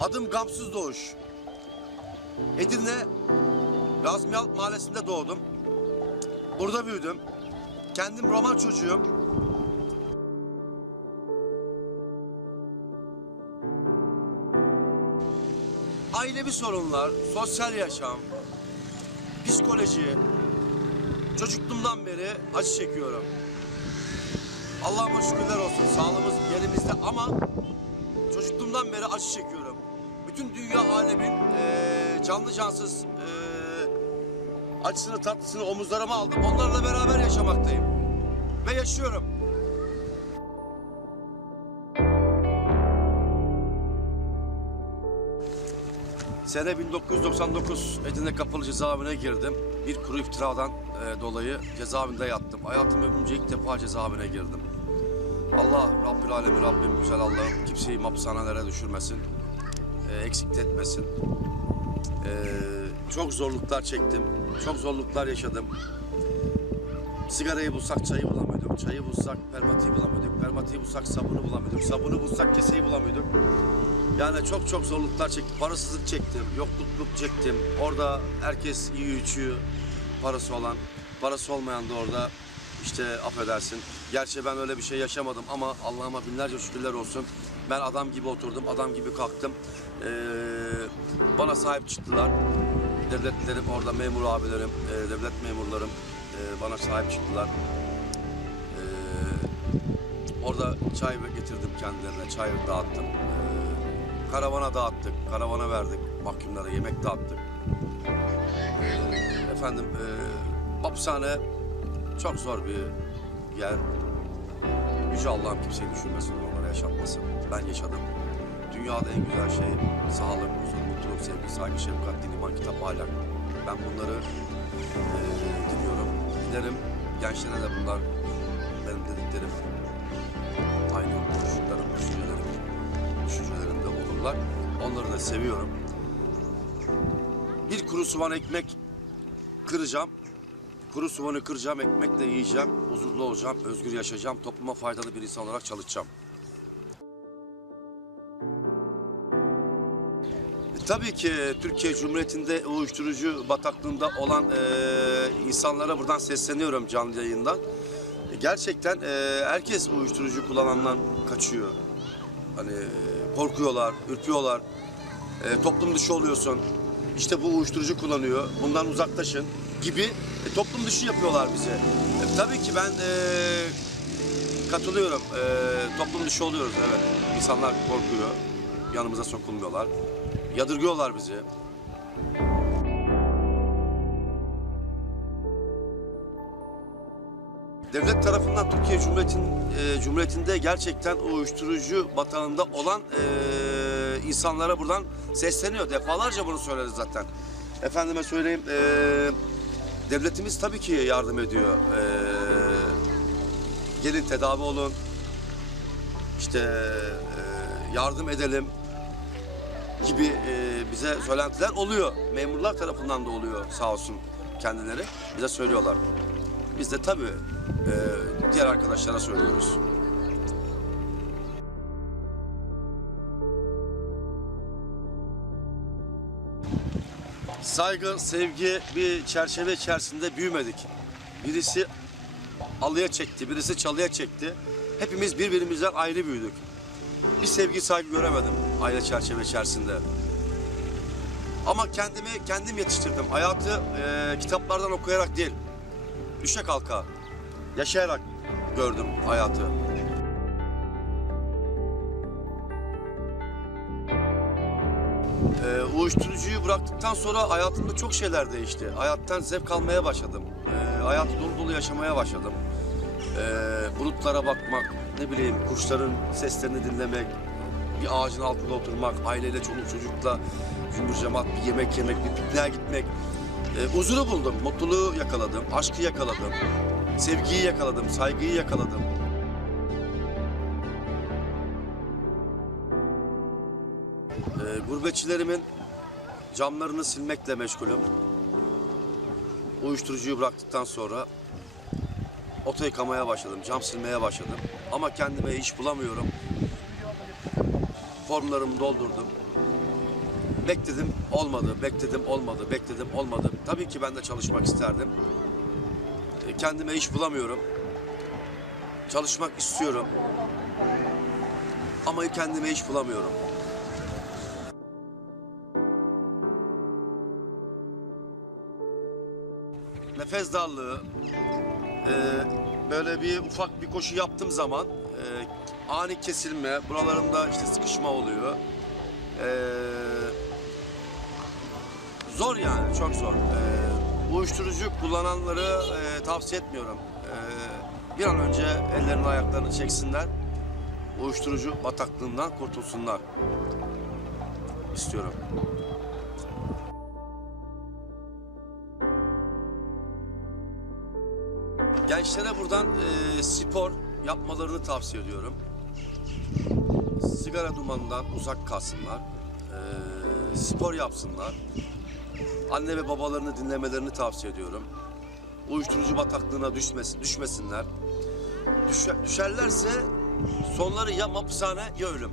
Adım Gamsız Doğuş. Edirne Razmiyalt Mahallesi'nde doğdum. Burada büyüdüm. Kendim Roma çocuğum. ailevi sorunlar, sosyal yaşam, psikoloji, çocukluğumdan beri acı çekiyorum. Allah'ıma şükürler olsun sağlığımız yerimizde ama çocukluğumdan beri acı çekiyorum. Bütün dünya alemin eee, canlı cansız eee, acısını tatlısını omuzlarıma aldım. Onlarla beraber yaşamaktayım. Ve yaşıyorum. Sene 1999 Edirne Kapalı Cezaevine girdim. Bir kuru iftiradan e, dolayı cezaevinde yattım. Hayatım ömrümce ilk defa cezaevine girdim. Allah Rabbül Alemin Rabbim güzel Allah'ım kimseyi hapishanelere düşürmesin. E, eksik etmesin. E, çok zorluklar çektim. Çok zorluklar yaşadım. Sigarayı bulsak çayı bulamıyorduk. Çayı bulsak permatiği bulamıyorduk. Permatiği bulsak sabunu bulamıyorduk. Sabunu bulsak keseyi bulamıyorduk. Yani çok çok zorluklar çektim. Parasızlık çektim. Yokluk çektim. Orada herkes iyi içiyor. Parası olan. Parası olmayan da orada işte affedersin. Gerçi ben öyle bir şey yaşamadım ama Allah'ıma binlerce şükürler olsun. Ben adam gibi oturdum, adam gibi kalktım. Ee, bana sahip çıktılar. Devletlerim orada memur abilerim, e, devlet memurlarım e, bana sahip çıktılar. Ee, orada çay getirdim kendilerine, çay dağıttım. Ee, karavana dağıttık, karavana verdik, mahkumlara yemek dağıttık. Efendim, e, hapishane çok zor bir yer. Yüce Allah'ım kimseyi düşürmesin, onlara yaşatmasın. Ben yaşadım. Dünyada en güzel şey sağlık, huzur, mutluluk, sevgi, saygı, şefkat, din, iman, kitap, ahlak. Ben bunları e, dinliyorum. Dilerim gençlere de bunlar olurlar. Onları da seviyorum. Bir kuru soğan ekmek kıracağım. Kuru soğanı kıracağım, ekmekle yiyeceğim, huzurlu olacağım, özgür yaşayacağım, topluma faydalı bir insan olarak çalışacağım. E, Tabii ki Türkiye Cumhuriyeti'nde uyuşturucu bataklığında olan e, insanlara buradan sesleniyorum canlı yayından. E, gerçekten e, herkes uyuşturucu kullanandan kaçıyor. Hani e, korkuyorlar, ürküyorlar. E, toplum dışı oluyorsun. İşte bu uyuşturucu kullanıyor. Bundan uzaklaşın gibi e, toplum dışı yapıyorlar bizi. E, tabii ki ben e, katılıyorum. E, toplum dışı oluyoruz evet. İnsanlar korkuyor. Yanımıza sokulmuyorlar. Yadırgıyorlar bizi. Devlet tarafından Türkiye Cumhuriyeti'nin e, Cumhuriyeti'nde gerçekten uyuşturucu batağında olan e, insanlara buradan sesleniyor. Defalarca bunu söyledi zaten. Efendime söyleyeyim, e, devletimiz tabii ki yardım ediyor. E, gelin tedavi olun, işte e, yardım edelim gibi e, bize söylentiler oluyor. Memurlar tarafından da oluyor sağ olsun kendileri. Bize söylüyorlar. Biz de tabii e, diğer arkadaşlara söylüyoruz. Saygı, sevgi bir çerçeve içerisinde büyümedik. Birisi alıya çekti, birisi çalıya çekti. Hepimiz birbirimizden ayrı büyüdük. Bir sevgi, saygı göremedim aile çerçeve içerisinde. Ama kendimi kendim yetiştirdim. Hayatı e, kitaplardan okuyarak değil, düşe kalka, yaşayarak gördüm hayatı. Ee, uyuşturucuyu bıraktıktan sonra hayatımda çok şeyler değişti. Hayattan zevk almaya başladım. Ee, hayatı dolu dolu yaşamaya başladım. Ee, bulutlara bakmak, ne bileyim kuşların seslerini dinlemek, bir ağacın altında oturmak, aileyle, çoluk çocukla cümbür cemaat bir yemek yemek, bir pikniğe gitmek. Ee, huzuru buldum, mutluluğu yakaladım, aşkı yakaladım, sevgiyi yakaladım, saygıyı yakaladım. Ee, gurbetçilerimin camlarını silmekle meşgulüm. Uyuşturucuyu bıraktıktan sonra oto yıkamaya başladım, cam silmeye başladım. Ama kendime iş bulamıyorum. Formlarımı doldurdum. Bekledim olmadı, bekledim olmadı, bekledim olmadı. Tabii ki ben de çalışmak isterdim. Kendime iş bulamıyorum. Çalışmak istiyorum. Ama kendime iş bulamıyorum. Nefes darlığı, e, böyle bir ufak bir koşu yaptığım zaman e, ani kesilme, buralarımda işte sıkışma oluyor. E, zor yani, çok zor. E, uyuşturucu kullananları e, tavsiye etmiyorum. E, bir an önce ellerini ayaklarını çeksinler. Uyuşturucu bataklığından kurtulsunlar istiyorum. Gençlere buradan e, spor yapmalarını tavsiye ediyorum. Sigara dumanından uzak kalsınlar. E, spor yapsınlar. Anne ve babalarını dinlemelerini tavsiye ediyorum. Uyuşturucu bataklığına düşmesin, düşmesinler. Düşe- düşerlerse sonları ya hapishane ya ölüm.